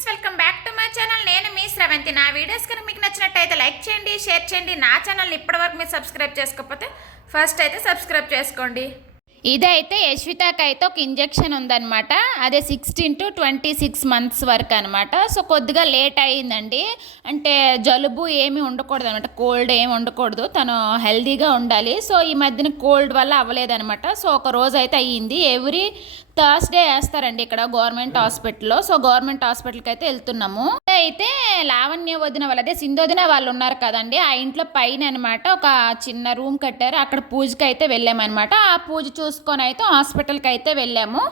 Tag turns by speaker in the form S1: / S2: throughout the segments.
S1: Friends welcome back to my channel. నేను మీ శ్రవంతి నా వీడియోస్ కనుక మీకు నచ్చినట్టయితే లైక్ చేయండి షేర్ చేయండి. నా ఛానల్ ఇప్పటివరకు మీరు సబ్స్క్రైబ్ చేసుకోకపోతే ఫస్ట్ అయితే సబ్స్క్రైబ్ చేసుకోండి. ఇదైతే యశ్వితాకి అయితే ఒక ఇంజెక్షన్ ఉందన్నమాట. అదే sixteen to twenty six months వరకు అనమాట సో కొద్దిగా లేట్ అయ్యిందండి. అంటే జలుబు ఏమీ ఉండకూడదు అనమాట కోల్డ్ ఏమి ఉండకూడదు. తను హెల్దీగా ఉండాలి. సో ఈ మధ్యన కోల్డ్ వల్ల అవ్వలేదనమాట సో ఒక రోజు అయితే అయ్యింది. ఎవ్రీ థర్స్డే వేస్తారండి ఇక్కడ గవర్నమెంట్ హాస్పిటల్లో. సో గవర్నమెంట్ హాస్పిటల్కి అయితే వెళ్తున్నాము. అయితే లావణ్య వదిన వాళ్ళు అదే సింధోదిన వాళ్ళు ఉన్నారు కదండి. ఆ ఇంట్లో పైన అనమాట ఒక చిన్న రూమ్ కట్టారు. అక్కడ పూజకి అయితే వెళ్ళామన్నమాట. ఆ పూజ చూసుకొని అయితే హాస్పిటల్కి అయితే వెళ్ళాము.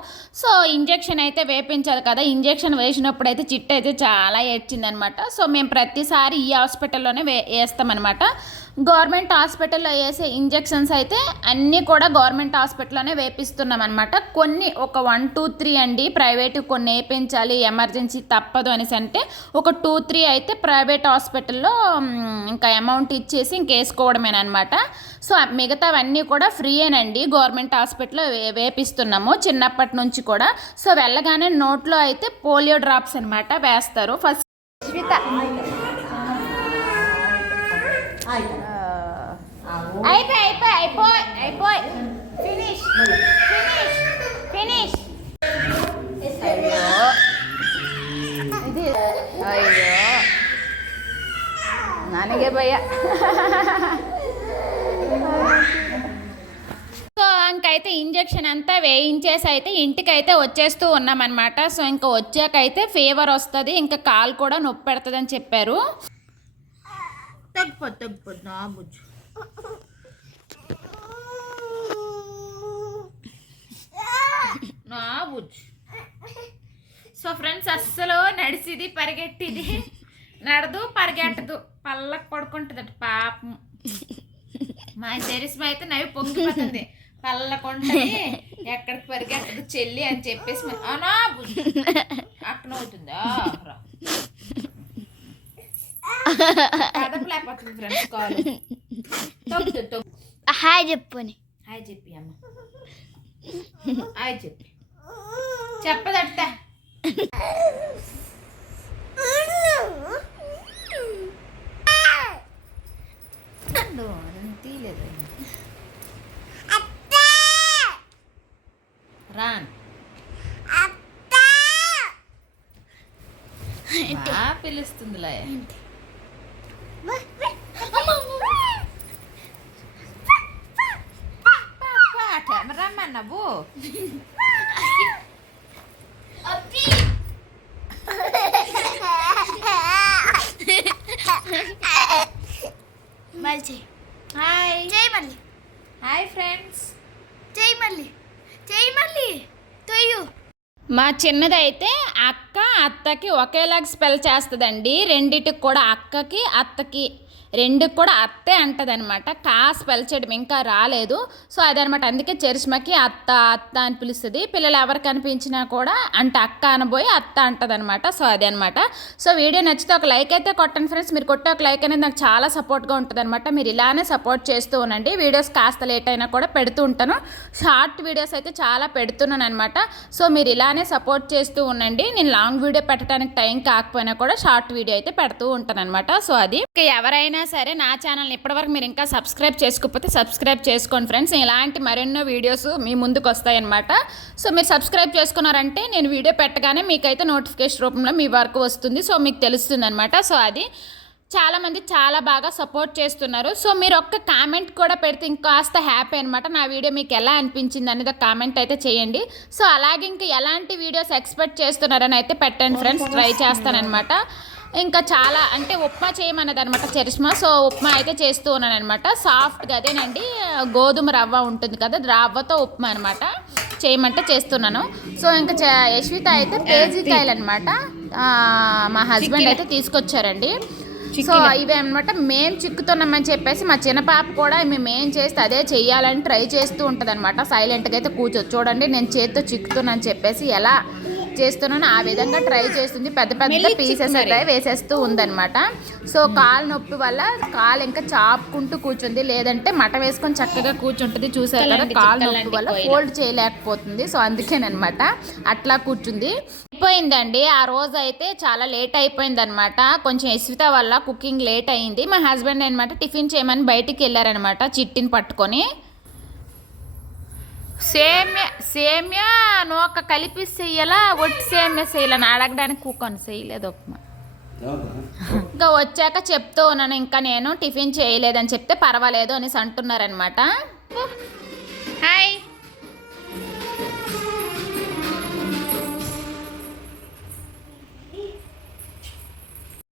S1: సో ఇంజెక్షన్ అయితే వేపించాలి కదా. ఇంజెక్షన్ వేసినప్పుడు అయితే చిట్టు అయితే చాలా ఏడ్చిందనమాట సో మేము ప్రతిసారి ఈ హాస్పిటల్లోనే వే వేస్తామన్నమాట. గవర్నమెంట్ హాస్పిటల్లో వేసే ఇంజెక్షన్స్ అయితే అన్నీ కూడా గవర్నమెంట్ హాస్పిటల్లోనే వేపిస్తున్నాం అనమాట కొన్ని ఒక వన్ టూ త్రీ అండి. ప్రైవేట్ కొన్ని వేయించాలి ఎమర్జెన్సీ తప్పదు అనేసి అంటే ఒక టూ త్రీ అయితే ప్రైవేట్ హాస్పిటల్లో ఇంకా అమౌంట్ ఇచ్చేసి ఇంక వేసుకోవడమేనమాట సో మిగతావన్నీ కూడా ఫ్రీయేనండి. గవర్నమెంట్ హాస్పిటల్లో వే వేపిస్తున్నాము చిన్నప్పటి నుంచి కూడా. సో వెళ్ళగానే నోట్లో అయితే పోలియో డ్రాప్స్ అనమాట వేస్తారు. ఫస్ట్ శ్రీత అయిపోయి అయిపోయి అయిపోయి అయిపోయి ఫినిష్ ఫినిష్ ఫినిష్ అయ్యో ఇది అయ్యో ನನಗೆ ಭಯ సో ఇంకైతే ఇంజెక్షన్ అంతా వేయించేసి అయితే ఇంటికి అయితే వచ్చేస్తూ ఉన్నామన్నమాట సో ఇంకా వచ్చాకైతే ఫీవర్ వస్తుంది ఇంకా కాలు కూడా నొప్పి పెడుతుంది అని చెప్పారు
S2: తగ్గిపోద్ది తగ్గిపోద్ది నా బుజ్జు.
S1: సో ఫ్రెండ్స్ అస్సలు నడిచిది పరిగెట్టిది నడదు పరిగెట్టదు. పళ్ళకు పడుకుంటుంది పాపం. మా చరిస్మ అయితే నవ్వి పొంగిపోతుంది. పళ్ళకుంటది ఎక్కడికి పరిగెట్టదు చెల్లి అని చెప్పేసి అనా అక్కడ అవుతుంది కదపలేకపోతుంది ఫ్రెండ్స్ కాల్.
S3: హాయ్ చెప్పుని
S1: హాయ్ చెప్పి అమ్మ. హాయ్ చెప్పి. చెప్పదట్ట. తీయలేదు. రాన్. బా పిలుస్తుందిలే. రమ్మన్నావు.
S3: మళ్ళీ చెయ్యి.
S1: హాయ్
S3: చెయ్యి మళ్ళీ.
S1: హాయ్ ఫ్రెండ్స్
S3: చెయ్యి మళ్ళీ. చెయ్యి మళ్ళీ. తొయ్యు
S1: మా చిన్నదైతే అక్క అత్తకి ఒకేలాగా స్పెల్ చేస్తుందండి. రెండిటికి కూడా అక్కకి అత్తకి. రెండుకి కూడా అత్తే అంటదనమాట. కా స్పెల్ చేయడం ఇంకా రాలేదు. సో అదనమాట. అందుకే చరిష్మకి అత్త అత్త అని పిలుస్తుంది. పిల్లలు ఎవరు కనిపించినా కూడా అంటే అక్క అనబోయి అత్త అంటదనమాట. సో అదే అనమాట సో వీడియో నచ్చితే ఒక లైక్ అయితే కొట్టండి ఫ్రెండ్స్. మీరు కొట్టే ఒక లైక్ అనేది నాకు చాలా సపోర్ట్గా ఉంటుంది అనమాట మీరు ఇలానే సపోర్ట్ చేస్తూ ఉండండి. వీడియోస్ కాస్త లేట్ అయినా కూడా పెడుతూ ఉంటాను. షార్ట్ వీడియోస్ అయితే చాలా పెడుతున్నాను అనమాట సో మీరు ఇలానే సపోర్ట్ చేస్తూ ఉండండి. నేను లాంగ్ వీడియో పెట్టడానికి టైం కాకపోయినా కూడా షార్ట్ వీడియో అయితే పెడుతూ ఉంటాను అనమాట సో అది. ఎవరైనా ఎవరైనా సరే నా ఛానల్ ఇప్పటివరకు మీరు ఇంకా సబ్స్క్రైబ్ చేసుకోకపోతే సబ్స్క్రైబ్ చేసుకోండి ఫ్రెండ్స్. ఇలాంటి మరెన్నో వీడియోస్ మీ ముందుకు వస్తాయన్నమాట. సో మీరు సబ్స్క్రైబ్ చేసుకున్నారంటే నేను వీడియో పెట్టగానే మీకైతే నోటిఫికేషన్ రూపంలో మీ వరకు వస్తుంది. సో మీకు తెలుస్తుంది అనమాట సో అది చాలామంది చాలా బాగా సపోర్ట్ చేస్తున్నారు. సో మీరు ఒక్క కామెంట్ కూడా పెడితే ఇంకాస్త హ్యాపీ అనమాట నా వీడియో మీకు ఎలా అనిపించింది అనేది ఒక కామెంట్ అయితే చేయండి. సో అలాగే ఇంకా ఎలాంటి వీడియోస్ ఎక్స్పెక్ట్ చేస్తున్నారని అయితే పెట్టండి ఫ్రెండ్స్. ట్రై చేస్తానన్నమాట. ఇంకా చాలా అంటే ఉప్మా చేయమన్నది అనమాట చరిష్మా. సో ఉప్మా అయితే చేస్తూ ఉన్నాను అనమాట సాఫ్ట్గా అదేనండి గోధుమ రవ్వ ఉంటుంది కదా రవ్వతో ఉప్మా అనమాట చేయమంటే చేస్తున్నాను. సో ఇంకా యశ్విత అయితే పేజీకాయలు అనమాట మా హస్బెండ్ అయితే తీసుకొచ్చారండి. సో ఇవి అనమాట మేము చిక్కుతున్నామని చెప్పేసి మా చిన్న పాప కూడా మేము ఏం చేస్తే అదే చెయ్యాలని ట్రై చేస్తూ ఉంటుంది అనమాట సైలెంట్గా అయితే కూర్చోదు చూడండి నేను చేతితో చిక్కుతున్నాను చెప్పేసి ఎలా చేస్తున్నానో. ఆ విధంగా ట్రై చేస్తుంది. పెద్ద పెద్ద పీసెస్. అయితే వేసేస్తూ ఉందన్నమాట. సో కాలు నొప్పి వల్ల కాలు ఇంకా చాపుకుంటూ కూర్చుంది. లేదంటే మట వేసుకొని చక్కగా కూర్చుంటుంది. చూసారు కదా కాలు నొప్పి వల్ల. ఫోల్డ్ చేయలేకపోతుంది. సో అందుకేనమాట అట్లా కూర్చుంది. అయిపోయిందండి. ఆ రోజు అయితే చాలా లేట్ అయిపోయింది అనమాట కొంచెం ఎస్విత వల్ల కుకింగ్ లేట్ అయింది. మా హస్బెండ్ అనమాట టిఫిన్ చేయమని బయటికి వెళ్ళారనమాట చిట్టిని పట్టుకొని. సేమ్యా సేమ్యా నూక కలిపి చెయ్యాలా ఒట్టి సేమ్యా చేయాలని అడగడానికి కూకొని చేయలేదు ఉప్మా. ఇంకా వచ్చాక చెప్తూ ఉన్నాను ఇంకా నేను టిఫిన్ చేయలేదని చెప్తే పర్వాలేదు అనేసి అంటున్నారనమాట హాయ్.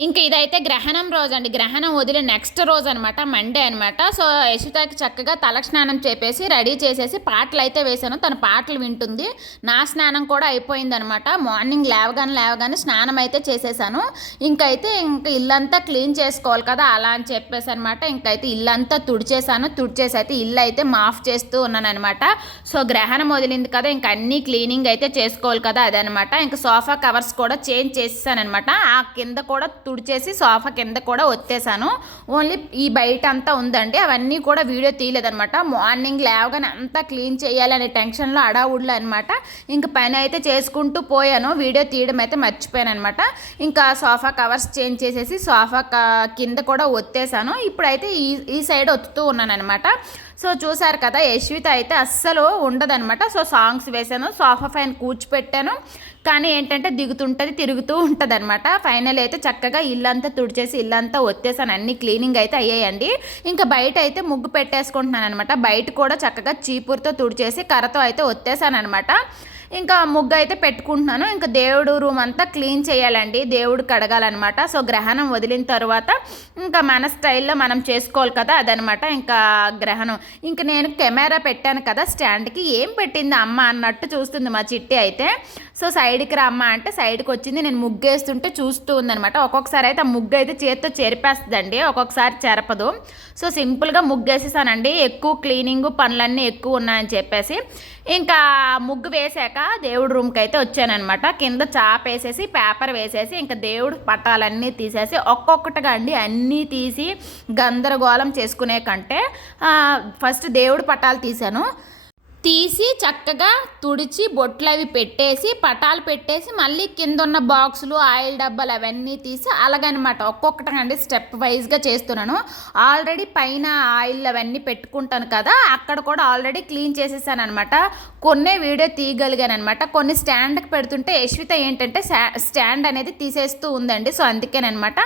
S1: ఇంకా ఇదైతే గ్రహణం రోజు అండి. గ్రహణం వదిలి నెక్స్ట్ రోజు అనమాట మండే అనమాట సో యశితకి చక్కగా తల స్నానం చేపేసి రెడీ చేసేసి పాటలు అయితే వేశాను. తన పాటలు వింటుంది. నా స్నానం కూడా అయిపోయిందనమాట మార్నింగ్ లేవగానే లేవగానే స్నానం అయితే చేసేసాను. ఇంకైతే ఇంక ఇల్లంతా క్లీన్ చేసుకోవాలి కదా అలా అని చెప్పేసి అనమాట ఇంకైతే ఇల్లంతా తుడిచేసాను. తుడిచేసి అయితే ఇల్లు అయితే మాఫ్ చేస్తూ ఉన్నాను అనమాట సో గ్రహణం వదిలింది కదా ఇంక అన్నీ క్లీనింగ్ అయితే చేసుకోవాలి కదా అదనమాట ఇంకా సోఫా కవర్స్ కూడా చేంజ్ చేసేసాను అనమాట ఆ కింద కూడా తుడి తుడిచేసి సోఫా కింద కూడా వచ్చేసాను ఓన్లీ ఈ బయట అంతా ఉందండి. అవన్నీ కూడా వీడియో తీయలేదనమాట మార్నింగ్ లేవగానే అంతా క్లీన్ చేయాలనే టెన్షన్లో అడావుడ్లు అనమాట ఇంకా పని అయితే చేసుకుంటూ పోయాను. వీడియో తీయడం అయితే మర్చిపోయాను అనమాట ఇంకా సోఫా కవర్స్ చేంజ్ చేసేసి సోఫా కింద కూడా ఒత్తేసాను. ఇప్పుడైతే ఈ ఈ సైడ్ ఒత్తుతూ ఉన్నాను అనమాట సో చూసారు కదా యశ్విత అయితే అస్సలు ఉండదనమాట సో సాంగ్స్ వేసాను సోఫా పైన కూర్చిపెట్టాను. కానీ ఏంటంటే దిగుతుంటుంది తిరుగుతూ ఉంటుంది అనమాట ఫైనల్ అయితే చక్కగా ఇల్లంతా తుడిచేసి ఇల్లంతా ఒత్తేసాను. అన్ని క్లీనింగ్ అయితే అయ్యాయండి. ఇంకా బయట అయితే ముగ్గు పెట్టేసుకుంటున్నాను అనమాట బయట కూడా చక్కగా చీపురుతో తుడిచేసి కర్రతో అయితే ఒత్తేసాను అనమాట ఇంకా ముగ్గు అయితే పెట్టుకుంటున్నాను. ఇంకా దేవుడు రూమ్ అంతా క్లీన్ చేయాలండి. దేవుడు కడగాలన్నమాట. సో గ్రహణం వదిలిన తర్వాత ఇంకా మన స్టైల్లో మనం చేసుకోవాలి కదా అదనమాట ఇంకా గ్రహణం. ఇంకా నేను కెమెరా పెట్టాను కదా స్టాండ్కి. ఏం పెట్టింది అమ్మ అన్నట్టు చూస్తుంది మా చిట్టి అయితే. సో సైడ్కి రమ్మ అంటే సైడ్కి వచ్చింది. నేను ముగ్గేస్తుంటే చూస్తూ ఉందనమాట ఒక్కొక్కసారి అయితే ఆ ముగ్గు అయితే చేత్తో చెరిపేస్తుందండి. ఒక్కొక్కసారి చెరపదు. సో సింపుల్గా ముగ్గు వేసేసానండి ఎక్కువ క్లీనింగ్ పనులన్నీ ఎక్కువ ఉన్నాయని చెప్పేసి. ఇంకా ముగ్గు వేసాక దేవుడి రూమ్కి అయితే వచ్చానమాట కింద చాప వేసేసి పేపర్ వేసేసి ఇంకా దేవుడు పటాలన్నీ తీసేసి ఒక్కొక్కటిగా అండి అన్నీ తీసి గందరగోళం చేసుకునే కంటే ఫస్ట్ దేవుడు పటాలు తీశాను. తీసి చక్కగా తుడిచి బొట్లు అవి పెట్టేసి పటాలు పెట్టేసి మళ్ళీ కింద ఉన్న బాక్సులు ఆయిల్ డబ్బాలు అవన్నీ తీసి అలాగనమాట. ఒక్కొక్కటి అండి స్టెప్ వైజ్గా చేస్తున్నాను. ఆల్రెడీ పైన ఆయిల్ అవన్నీ పెట్టుకుంటాను కదా అక్కడ కూడా ఆల్రెడీ క్లీన్ చేసేసాను అనమాట కొన్నే వీడియో తీయగలిగాను అనమాట కొన్ని స్టాండ్కి పెడుతుంటే యశ్విత ఏంటంటే స్టాండ్ అనేది తీసేస్తూ ఉందండి. సో అందుకేనమాట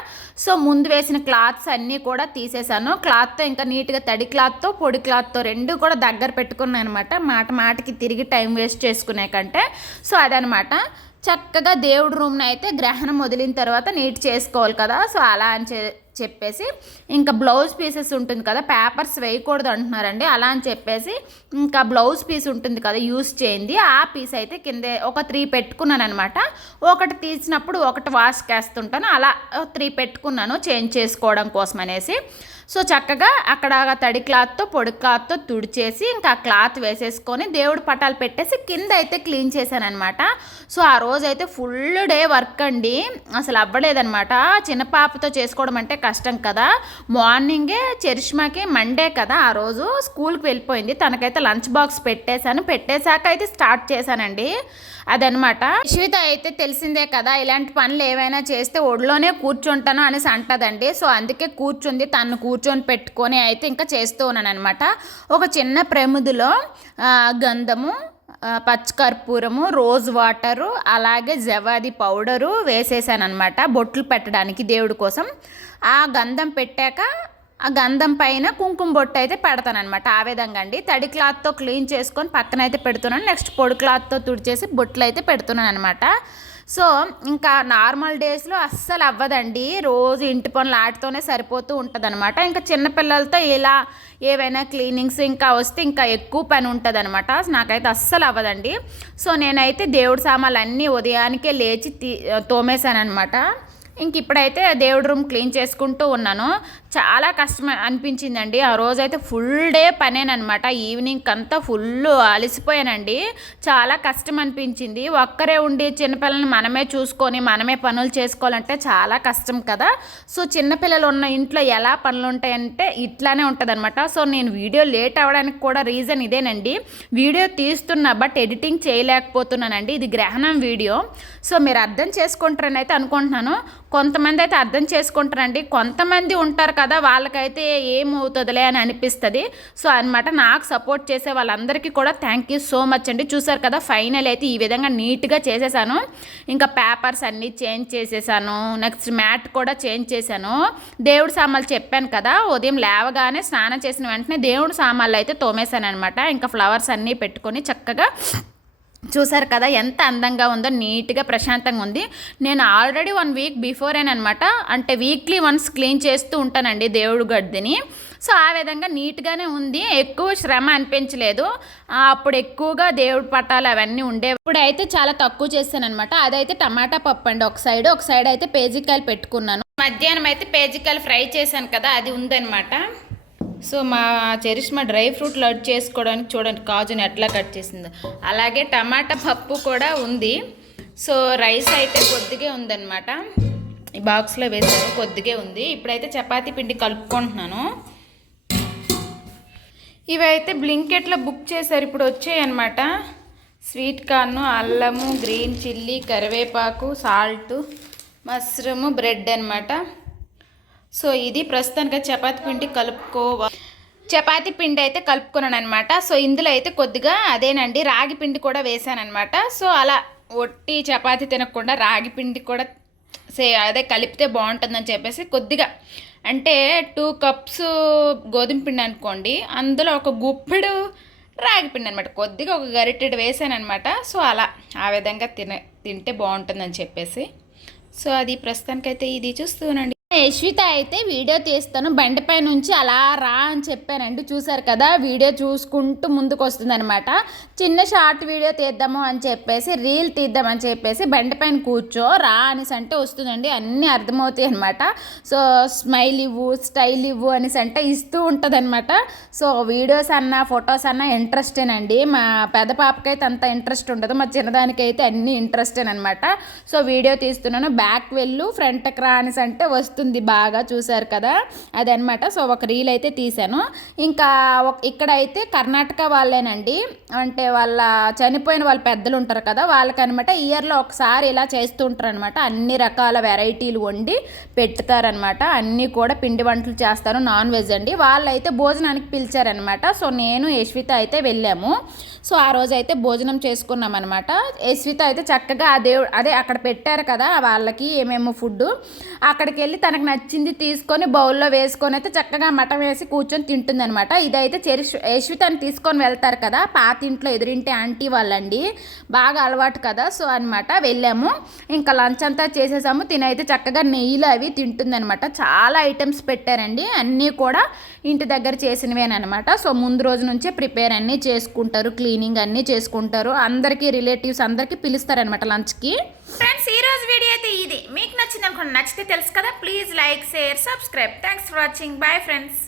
S1: సో ముందు వేసిన క్లాత్స్ అన్నీ కూడా తీసేసాను. క్లాత్తో ఇంకా నీట్గా తడి క్లాత్తో పొడి క్లాత్తో రెండు కూడా దగ్గర పెట్టుకున్నాను అనమాట మాట మాటకి తిరిగి టైం వేస్ట్ చేసుకునే కంటే సో అదనమాట. చక్కగా దేవుడి రూమ్ని అయితే గ్రహణం వదిలిన తర్వాత నీట్ చేసుకోవాలి కదా సో అలా అని చె- చెప్పేసి ఇంకా బ్లౌజ్ పీసెస్ ఉంటుంది కదా పేపర్స్ వేయకూడదు అంటున్నారండి అలా అని చెప్పేసి ఇంకా బ్లౌజ్ పీస్ ఉంటుంది కదా యూస్ చేయింది ఆ పీస్ అయితే కింద ఒక త్రీ పెట్టుకున్నాను అనమాట ఒకటి తీసినప్పుడు ఒకటి వాష్ వేస్తుంటాను అలా త్రీ పెట్టుకున్నాను చేంజ్ చేసుకోవడం కోసం అనేసి సో చక్కగా అక్కడ తడి క్లాత్తో పొడి క్లాత్తో తుడిచేసి ఇంకా క్లాత్ వేసేసుకొని దేవుడు పటాలు పెట్టేసి కింద అయితే క్లీన్ చేశాను అనమాట సో ఆ రోజు అయితే ఫుల్ డే వర్క్ అండి. అసలు అవ్వలేదనమాట చిన్న పాపతో చేసుకోవడం అంటే కష్టం కదా. మార్నింగే చరిష్మాకి మండే కదా ఆ రోజు స్కూల్కి వెళ్ళిపోయింది. తనకైతే లంచ్ బాక్స్ పెట్టేశాను. పెట్టేశాక అయితే స్టార్ట్ చేశానండి. అదనమాట. శ్వేత అయితే తెలిసిందే కదా ఇలాంటి పనులు ఏవైనా చేస్తే ఒడిలోనే కూర్చుంటాను అనేసి అంటదండి. సో అందుకే కూర్చుంది తను కూర్చొని పెట్టుకొని అయితే ఇంకా చేస్తూ ఉన్నాను అనమాట ఒక చిన్న ప్రమిదిలో గంధము పచ్చకర్పూరము రోజ్ వాటరు అలాగే జవాది పౌడరు వేసేసాను అనమాట బొట్లు పెట్టడానికి దేవుడి కోసం. ఆ గంధం పెట్టాక ఆ గంధం పైన కుంకుమ బొట్టు అయితే పెడతానమాట ఆ విధంగా అండి. తడి క్లాత్తో క్లీన్ చేసుకొని పక్కన అయితే పెడుతున్నాను. నెక్స్ట్ పొడి క్లాత్తో తుడిచేసి బొట్లు అయితే పెడుతున్నాను అనమాట సో ఇంకా నార్మల్ డేస్లో అస్సలు అవ్వదండి. రోజు ఇంటి పనులు ఆటితోనే సరిపోతూ ఉంటుంది అనమాట ఇంకా చిన్నపిల్లలతో ఇలా ఏవైనా క్లీనింగ్స్ ఇంకా వస్తే ఇంకా ఎక్కువ పని ఉంటుంది అనమాట నాకైతే అస్సలు అవ్వదండి. సో నేనైతే దేవుడి సామాన్లు అన్నీ ఉదయానికే లేచి తీ తోమేశాను అనమాట ఇంక ఇప్పుడైతే దేవుడి రూమ్ క్లీన్ చేసుకుంటూ ఉన్నాను. చాలా కష్టం అనిపించిందండి. ఆ రోజైతే ఫుల్ డే పనేనమాట ఈవినింగ్ అంతా ఫుల్ అలసిపోయానండి. చాలా కష్టం అనిపించింది. ఒక్కరే ఉండి చిన్నపిల్లల్ని మనమే చూసుకొని మనమే పనులు చేసుకోవాలంటే చాలా కష్టం కదా. సో చిన్నపిల్లలు ఉన్న ఇంట్లో ఎలా పనులు ఉంటాయంటే ఇట్లానే ఉంటుందన్నమాట. సో నేను వీడియో లేట్ అవ్వడానికి కూడా రీజన్ ఇదేనండి. వీడియో తీస్తున్నా బట్ ఎడిటింగ్ చేయలేకపోతున్నానండి. ఇది గ్రహణం వీడియో. సో మీరు అర్థం చేసుకుంటారని అయితే అనుకుంటున్నాను. కొంతమంది అయితే అర్థం చేసుకుంటారండి. కొంతమంది ఉంటారు కదా వాళ్ళకైతే ఏమవుతుందిలే అని అనిపిస్తుంది. సో అనమాట నాకు సపోర్ట్ చేసే వాళ్ళందరికీ కూడా థ్యాంక్ యూ సో మచ్ అండి. చూసారు కదా ఫైనల్ అయితే ఈ విధంగా నీట్గా చేసేసాను. ఇంకా పేపర్స్ అన్నీ చేంజ్ చేసేసాను. నెక్స్ట్ మ్యాట్ కూడా చేంజ్ చేశాను. దేవుడు సామాన్లు చెప్పాను కదా ఉదయం లేవగానే స్నానం చేసిన వెంటనే దేవుడు సామాన్లు అయితే తోమేశాను అనమాట ఇంకా ఫ్లవర్స్ అన్నీ పెట్టుకొని చక్కగా చూసారు కదా ఎంత అందంగా ఉందో నీట్గా ప్రశాంతంగా ఉంది. నేను ఆల్రెడీ వన్ వీక్ బిఫోరేనమాట అంటే వీక్లీ వన్స్ క్లీన్ చేస్తూ ఉంటానండి దేవుడు గడ్డిని. సో ఆ విధంగా నీట్గానే ఉంది. ఎక్కువ శ్రమ అనిపించలేదు. అప్పుడు ఎక్కువగా దేవుడి పటాలు అవన్నీ ఉండే ఇప్పుడైతే చాలా తక్కువ చేశాను అనమాట అదైతే టమాటా పప్పు అండి ఒక సైడ్. ఒక సైడ్ అయితే పేజికాయలు పెట్టుకున్నాను. మధ్యాహ్నం అయితే పేజికాయలు ఫ్రై చేశాను కదా అది ఉందన్నమాట. సో మా చెరిష్మా డ్రై ఫ్రూట్ లడ్ చేసుకోవడానికి చూడండి కాజుని ఎట్లా కట్ చేసిందో. అలాగే టమాటా పప్పు కూడా ఉంది. సో రైస్ అయితే కొద్దిగా ఉందన్నమాట. ఈ బాక్స్లో వేసాను కొద్దిగా ఉంది. ఇప్పుడైతే చపాతీ పిండి కలుపుకుంటున్నాను. ఇవైతే బ్లింకెట్లో బుక్ చేశారు ఇప్పుడు వచ్చాయి అనమాట స్వీట్ కార్న్ అల్లము గ్రీన్ చిల్లీ కరివేపాకు సాల్ట్ మష్రూమ్ బ్రెడ్ అనమాట సో ఇది ప్రస్తుతానికి చపాతీ పిండి కలుపుకోవా చపాతీ పిండి అయితే కలుపుకున్నాను అనమాట సో ఇందులో అయితే కొద్దిగా అదేనండి రాగి పిండి కూడా వేసాను అనమాట సో అలా ఒట్టి చపాతీ తినకుండా రాగి పిండి కూడా సే అదే కలిపితే బాగుంటుందని చెప్పేసి కొద్దిగా అంటే టూ కప్స్ గోధుమ పిండి అనుకోండి అందులో ఒక గుప్పెడు రాగి పిండి అనమాట కొద్దిగా ఒక గరిటెడు వేసాను అనమాట సో అలా ఆ విధంగా తిన తింటే బాగుంటుందని చెప్పేసి. సో అది ప్రస్తుతానికైతే ఇది చూస్తూనండి యశ్విత అయితే వీడియో తీస్తాను బండిపై నుంచి అలా రా అని చెప్పానండి చూసారు కదా వీడియో చూసుకుంటూ ముందుకు వస్తుందన్నమాట చిన్న షార్ట్ వీడియో తీద్దాము అని చెప్పేసి రీల్ తీద్దామని చెప్పేసి బండిపైన కూర్చో రా అనేసి అంటే వస్తుందండి. అన్నీ అర్థమవుతాయి అనమాట సో స్మైల్ ఇవ్వు స్టైల్ ఇవ్వు అనేసి అంటే ఇస్తూ ఉంటుందన్నమాట. సో వీడియోస్ అన్న ఫొటోస్ అన్న ఇంట్రెస్టేనండి. మా పెద్ద పాపకైతే అంత ఇంట్రెస్ట్ ఉండదు. మా చిన్నదానికైతే అన్నీ ఇంట్రెస్టేనమాట సో వీడియో తీస్తున్నాను. బ్యాక్ వెళ్ళు ఫ్రంట్కి రా అనేసి అంటే వస్తుంది బాగా చూశారు కదా అదనమాట సో ఒక రీల్ అయితే తీశాను. ఇంకా ఇక్కడైతే కర్ణాటక వాళ్ళేనండి. అంటే వాళ్ళ చనిపోయిన వాళ్ళ పెద్దలు ఉంటారు కదా వాళ్ళకనమాట ఇయర్లో ఒకసారి ఇలా చేస్తూ ఉంటారు అనమాట అన్ని రకాల వెరైటీలు వండి పెట్టుతారనమాట అన్నీ కూడా పిండి వంటలు చేస్తారు నాన్ వెజ్ అండి. వాళ్ళైతే భోజనానికి పిలిచారనమాట సో నేను యశ్విత అయితే వెళ్ళాము. సో ఆ రోజు అయితే భోజనం చేసుకున్నాం అనమాట యశ్విత అయితే చక్కగా అదే దేవుడు అదే అక్కడ పెట్టారు కదా వాళ్ళకి ఏమేమో ఫుడ్ అక్కడికి వెళ్ళి తనకు నచ్చింది తీసుకొని బౌల్లో వేసుకొని అయితే చక్కగా మటన్ వేసి కూర్చొని తింటుంది అనమాట ఇదైతే చెరిష్ యశ్వితని తీసుకొని వెళ్తారు కదా పాత ఇంట్లో ఎదురింటి ఆంటీ వాళ్ళండి. బాగా అలవాటు కదా సో అనమాట వెళ్ళాము. ఇంకా లంచ్ అంతా చేసేసాము. తినైతే చక్కగా నెయ్యిలు అవి తింటుందనమాట చాలా ఐటమ్స్ పెట్టారండి. అన్నీ కూడా ఇంటి దగ్గర చేసినవేనమాట సో ముందు రోజు నుంచే ప్రిపేర్ అన్నీ చేసుకుంటారు క్లీనింగ్ అన్నీ చేసుకుంటారు. అందరికీ రిలేటివ్స్ అందరికీ పిలుస్తారనమాట లంచ్కి. ఫ్రెండ్స్ ఈ రోజు వీడియో అయితే ఇది. మీకు నచ్చింది అనుకోండి నచ్చితే తెలుసు కదా? Please like share subscribe thanks for watching bye friends